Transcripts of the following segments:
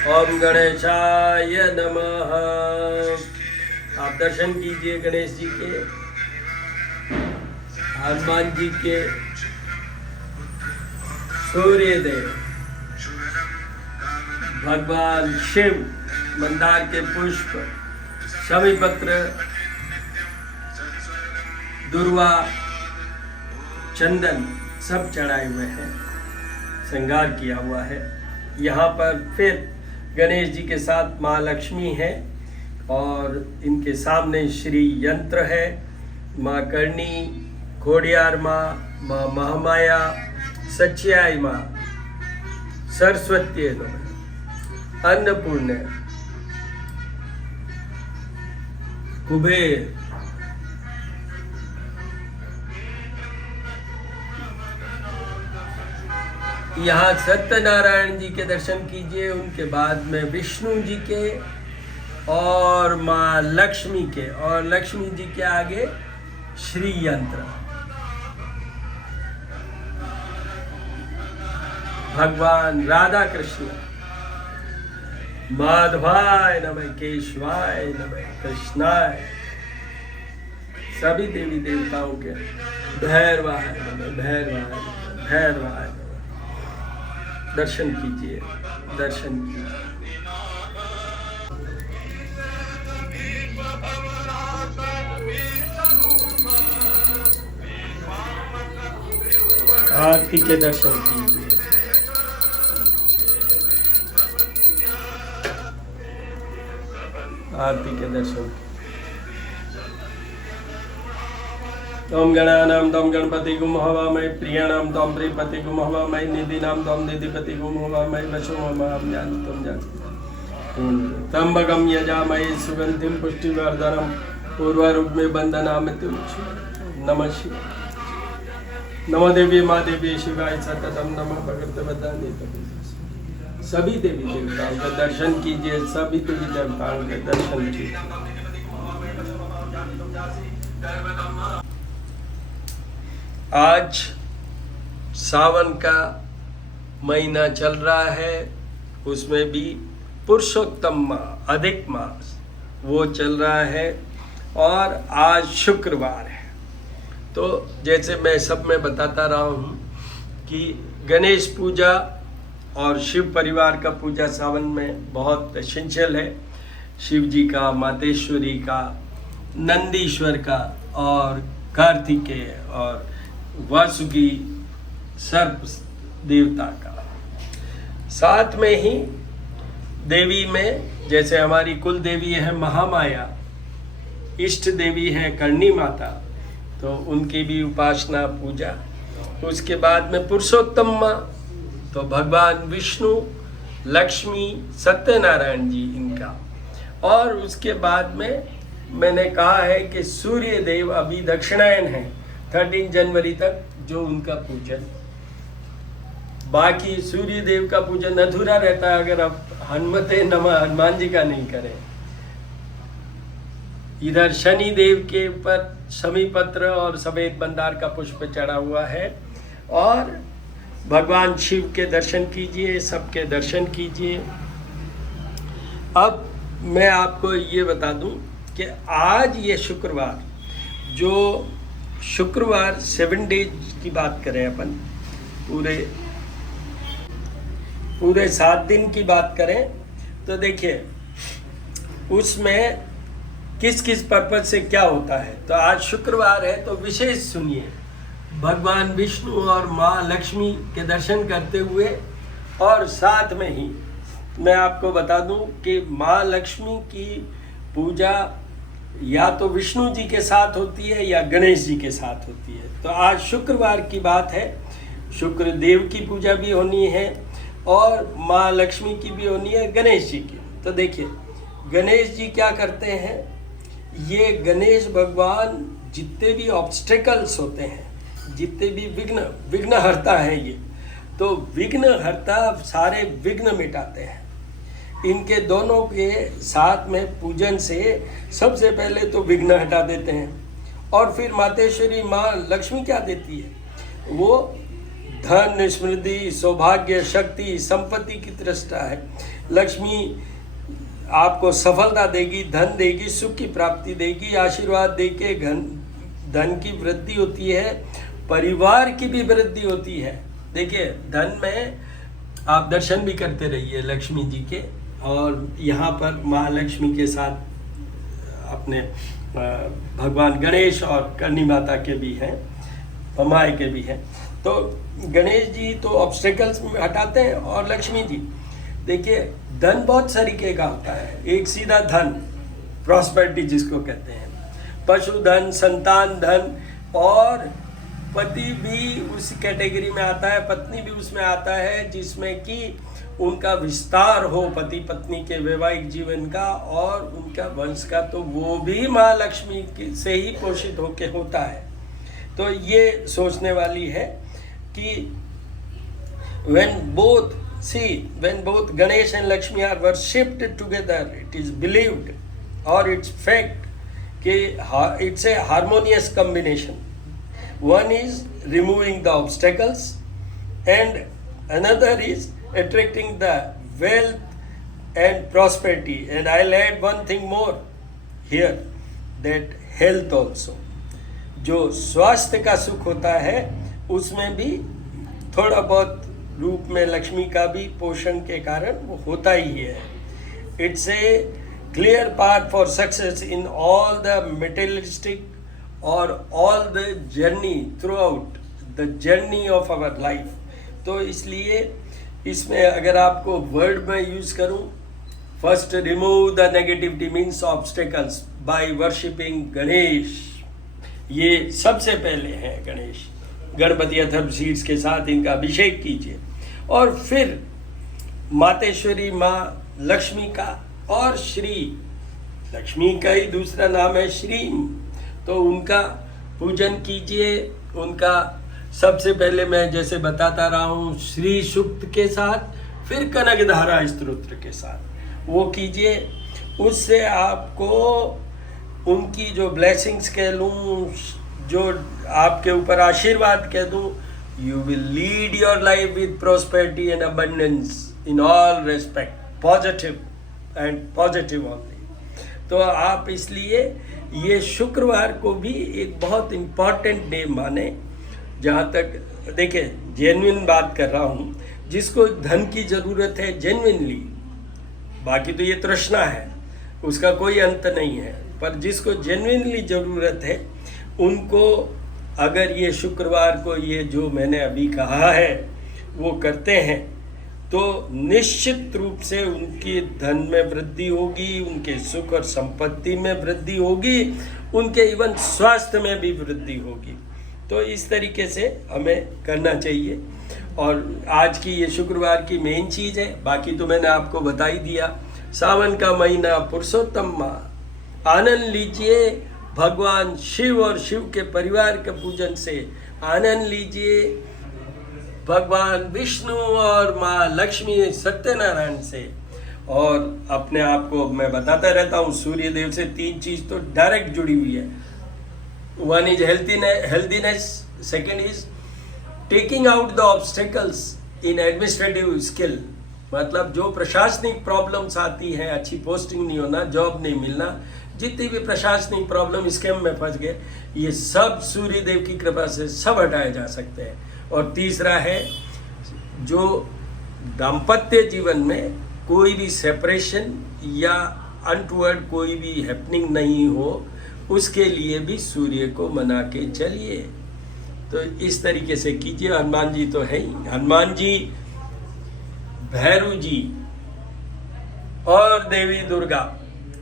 ओम गणेशाय नमः। आप दर्शन कीजिए गणेश जी के, हनुमान जी के, सूर्य देव, भगवान शिव, मंदार के पुष्प, शमीपत्र, दुर्वा, चंदन सब चढ़ाए हुए हैं, श्रृंगार किया हुआ है। यहाँ पर फिर गणेश जी के साथ माँ लक्ष्मी है और इनके सामने श्री यंत्र है, माँ करणी, खोडियार माँ, माँ महामाया, सच्चाई माँ, सरस्वती, अन्नपूर्ण, कुबेर, यहाँ सत्यनारायण जी के दर्शन कीजिए, उनके बाद में विष्णु जी के और माँ लक्ष्मी के, और लक्ष्मी जी के आगे श्री यंत्र, भगवान राधा कृष्ण, माधवाय नमः, केशवाय नमः, कृष्णाय, सभी देवी देवताओं के, भैरवाय नमः, भैरवाय नमः, भैरवाय नमः। दर्शन कीजिए, दर्शन कीजिए। आरती के दर्शन कीजिए। आरती के दर्शन। ओम गणानां त्वं गणपतिगुं हवामहे, प्रियाणां त्वं प्रियपतिगुं हवामहे, निधीनां त्वं निधिपतिगुं हवामहे, वशो ममां जानति त्वं जानति। त्र्यंबकं यजामहे सुगन्धिं पुष्टिवर्धनम् उर्वारुकमेव बन्धनामिति उच्यते। नमः शिवाय। नमो देवी माँ देवी शिवाय सततम नमः भगवते। सभी देवी देवताओं का दर्शन कीजिए, सभी देवी देवताओं के दर्शन कीजिए। आज सावन का महीना चल रहा है, उसमें भी पुरुषोत्तम माह, अधिक मास वो चल रहा है और आज शुक्रवार है। तो जैसे मैं सब में बताता रहा हूँ कि गणेश पूजा और शिव परिवार का पूजा सावन में बहुत एसेंशियल है। शिव जी का, मातेश्वरी का, नंदीश्वर का और कार्तिकेय और वासुकी सर्प देवता का। साथ में ही देवी में जैसे हमारी कुल देवी है महामाया, इष्ट देवी है करणी माता, तो उनकी भी उपासना पूजा। उसके बाद में पुरुषोत्तम माँ, तो भगवान विष्णु, लक्ष्मी, सत्यनारायण जी इनका। और उसके बाद में मैंने कहा है कि सूर्य देव अभी दक्षिणायन है 13 जनवरी तक, जो उनका पूजन। बाकी सूर्य देव का पूजन अधूरा रहता है अगर आप हनुमते नमः हनुमान जी का नहीं करें। इधर शनि देव के ऊपर शमीपत्र और सफेद मंदार का पुष्प चढ़ा हुआ है। और भगवान शिव के दर्शन कीजिए, सबके दर्शन कीजिए। अब मैं आपको ये बता दूं कि आज ये शुक्रवार, जो शुक्रवार 7 डेज की बात करें अपन, पूरे 7 दिन की बात करें, तो देखिए उसमें किस किस पर्पज से क्या होता है। तो आज शुक्रवार है तो विशेष सुनिए, भगवान विष्णु और माँ लक्ष्मी के दर्शन करते हुए, और साथ में ही मैं आपको बता दूं कि माँ लक्ष्मी की पूजा या तो विष्णु जी के साथ होती है या गणेश जी के साथ होती है। तो आज शुक्रवार की बात है, शुक्र देव की पूजा भी होनी है और माँ लक्ष्मी की भी होनी है, गणेश जी की। तो देखिए गणेश जी क्या करते हैं, ये गणेश भगवान जितने भी ऑब्स्टेकल्स होते हैं, जितने भी विघ्नहर्ता हैं ये, तो विघ्नहर्ता सारे विघ्न मिटाते हैं। इनके दोनों के साथ में पूजन से सबसे पहले तो विघ्न हटा देते हैं, और फिर मातेश्वरी माँ लक्ष्मी क्या देती है, वो धन, स्मृति, सौभाग्य, शक्ति, संपत्ति की दृष्टा है। लक्ष्मी आपको सफलता देगी, धन देगी, सुख की प्राप्ति देगी, आशीर्वाद देके धन की वृद्धि होती है, परिवार की भी वृद्धि होती है। देखिए, धन में आप दर्शन भी करते रहिए लक्ष्मी जी के, और यहाँ पर महालक्ष्मी के साथ अपने भगवान गणेश और करनी माता के भी हैं, ममाए के भी हैं। तो गणेश जी तो ऑब्स्टेकल्स हटाते हैं, और लक्ष्मी जी देखिए, धन बहुत तरीके का होता है। एक सीधा धन, प्रॉस्पेरिटी जिसको कहते हैं, पशुधन, संतान धन, और पति भी उसी कैटेगरी में आता है, पत्नी भी उसमें आता है, जिसमें कि उनका विस्तार हो पति पत्नी के वैवाहिक जीवन का और उनका वंश का, तो वो भी माँ लक्ष्मी से ही पोषित होके होता है। तो ये सोचने वाली है कि when both Ganesh and Lakshmi are worshipped together, it is believed or it's fact कि it's a harmonious combination. One is removing the obstacles and another is attracting the wealth and prosperity. And I'll add one thing more here, that health also. जो स्वास्थ्य का सुख होता है उसमें भी थोड़ा बहुत रूप में लक्ष्मी का भी पोषण के कारण वो होता ही है। It's a clear path for success in all the materialistic और all the journey throughout the journey of our life. तो इसलिए इसमें अगर आपको वर्ड में यूज करूं, first remove the negativity means obstacles by worshipping Ganesh. ये सबसे पहले है गणेश, गणपति अथर्व शीर्ष के साथ इनका अभिषेक कीजिए, और फिर मातेश्वरी माँ लक्ष्मी का, और श्री लक्ष्मी का ही दूसरा नाम है श्री, तो उनका पूजन कीजिए। उनका सबसे पहले मैं जैसे बताता रहा हूँ श्री सूक्त के साथ, फिर कनकधारा स्तोत्र के साथ वो कीजिए। उससे आपको उनकी जो ब्लेसिंग्स कह लूँ, जो आपके ऊपर आशीर्वाद कह दूँ, you will lead your life with prosperity and abundance in all respect, positive and positive only. तो आप इसलिए ये शुक्रवार को भी एक बहुत इम्पॉर्टेंट डे माने। जहाँ तक देखिए, जेन्युइन बात कर रहा हूँ, जिसको धन की ज़रूरत है जेन्युइनली, बाकी तो ये तृष्णा है, उसका कोई अंत नहीं है, पर जिसको जेन्युइनली ज़रूरत है उनको अगर ये शुक्रवार को ये जो मैंने अभी कहा है वो करते हैं तो निश्चित रूप से उनकी धन में वृद्धि होगी, उनके सुख और संपत्ति में वृद्धि होगी, उनके इवन स्वास्थ्य में भी वृद्धि होगी। तो इस तरीके से हमें करना चाहिए। और आज की ये शुक्रवार की मेन चीज़ है, बाकी तो मैंने आपको बता ही दिया। सावन का महीना, पुरुषोत्तम माह, आनंद लीजिए भगवान शिव और शिव के परिवार के पूजन से, आनंद लीजिए भगवान विष्णु और माँ लक्ष्मी सत्यनारायण से, और अपने आप को मैं बताता रहता हूँ सूर्य देव से 3 चीज़ तो डायरेक्ट जुड़ी हुई है। One is healthiness, second is taking out the obstacles in administrative skill, मतलब जो प्रशासनिक प्रॉब्लम्स आती हैं, अच्छी पोस्टिंग नहीं होना, जॉब नहीं मिलना, जितनी भी प्रशासनिक प्रॉब्लम स्कैम में फंस गए, ये सब सूर्य देव की कृपा से सब हटाए जा सकते हैं। और तीसरा है जो दाम्पत्य जीवन में कोई भी सेपरेशन या अनटूवर्ड कोई भी हैपनिंग नहीं हो, उसके लिए भी सूर्य को मना के चलिए। तो इस तरीके से कीजिए। हनुमान जी तो है ही, हनुमान जी, भैरू जी और देवी दुर्गा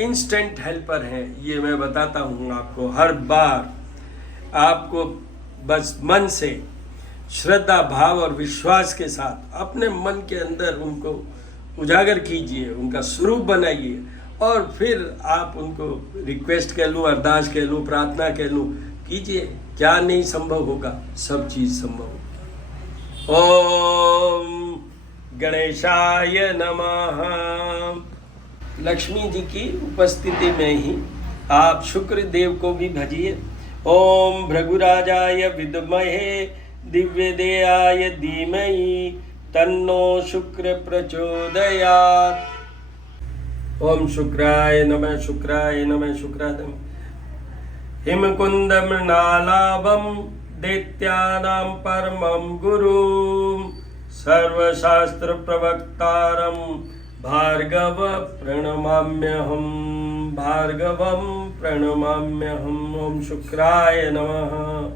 इंस्टेंट हेल्पर हैं, ये मैं बताता हूँ आपको हर बार। आपको बस मन से श्रद्धा भाव और विश्वास के साथ अपने मन के अंदर उनको उजागर कीजिए, उनका स्वरूप बनाइए, और फिर आप उनको रिक्वेस्ट कह लूँ, अरदास कह लूँ, प्रार्थना कह लूँ, कीजिए। क्या नहीं संभव होगा, सब चीज़ संभव होगी। ओम गणेशाय नमः। लक्ष्मी जी की उपस्थिति में ही आप शुक्र देव को भी भजिए। ओम भृगुराजाय विद्महे दिव्यदेयाय धीमहि तन्नो शुक्र प्रचोदयात्। ओम शुक्राय नमः शुक्राय नमः शुक्राय नमः। हिमकुंद मृणालाभम दैत्यानां परमं गुरुं सर्वशास्त्र प्रवक्तारं भार्गव प्रणमाम्यहम् भार्गवं प्रणमाम्यहम्। ओम शुक्राय नमः।